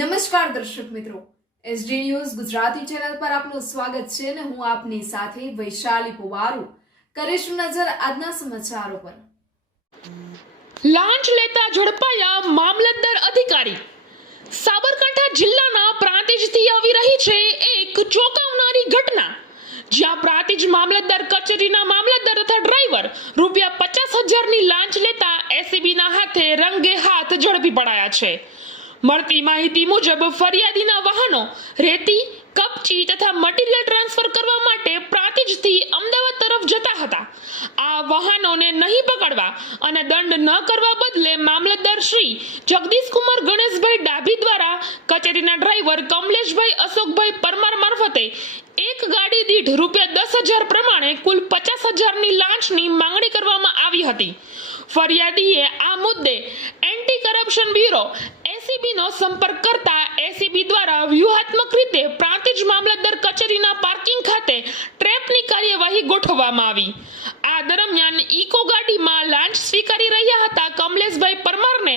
નમસ્કાર દર્શક મિત્રો. એસડી ન્યૂઝ ગુજરાતી ચેનલ પર આપનું સ્વાગત છે અને હું આપની સાથે વૈશાલી પુવારુ. કરીશું નજર આજના સમાચારો પર. લાંચ લેતા ઝડપાયા મામલતદાર અધિકારી. સાબરકાંઠા જિલ્લાના પ્રાંતિજથી આવી રહી છે એક ચોંકાવનારી ઘટના. જ્યાં પ્રાંતિજ મામલતદાર કચેરીના મામલતદાર તથા ડ્રાઈવર રૂપિયા પચાસ હજારની લાંચ લેતા એસીબીના હાથે રંગે હાથ ઝડપી પડાયા છે. મળતી માહિતી મુજબ ફરિયાદીના વાહનો, રેતી, કપચી તથા મટીરીયલ ટ્રાન્સફર કરવા માટે પ્રાંતિજથી અમદાવાદ તરફ જતા હતા. આ વાહનોને નહીં પકડવા અને દંડ ન કરવા બદલે મામલતદાર શ્રી જગદીશકુમાર ગણેશભાઈ ડાભી દ્વારા કચેરીના ડ્રાઈવર કમલેશભાઈ અશોકભાઈ પરમાર મારફતે એક ગાડી દીઠ રૂપિયા દસ હજાર પ્રમાણે કુલ પચાસ હજારની લાંચની માંગણી કરવામાં આવી હતી. ફરિયાદીએ આ મુદ્દે એન્ટી કરપ્શન બ્યુરો એસીબી નો સંપર્ક કરતા એસીબી દ્વારા વ્યૂહાત્મક રીતે પ્રાંતિજ મામલતદાર કચેરીના પાર્કિંગ ખાતે ટ્રેપની કાર્યવાહી ગોઠવવામાં આવી. આ દરમિયાન ઇકો ગાડીમાં લાંચ સ્વીકારી રહ્યા હતા કમલેશભાઈ પરમારને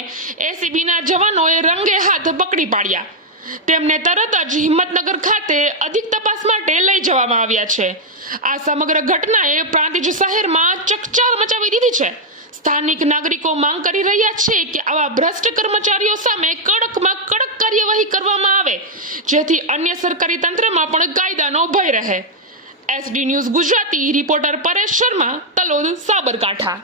એસીબીના જવાનોએ રંગે હાથ પકડી પાડ્યા. તેમને તરત જ હિંમતનગર ખાતે અધિક તપાસ માટે લઈ જવામાં આવ્યા છે. આ સમગ્ર ઘટનાએ પ્રાંતિજ શહેરમાં ચકચાર મચાવી દીધી છે. સ્થાનિક નાગરિકો માંગ કરી રહ્યા છે કે આવા ભ્રષ્ટ કર્મચારીઓ સામે કડકમાં કડક કાર્યવાહી કરવામાં આવે, જેથી અન્ય સરકારી તંત્રમાં પણ કાયદાનો ભય રહે. SD news Gujarati, reporter Paresh Sharma, Talod Sabarkantha.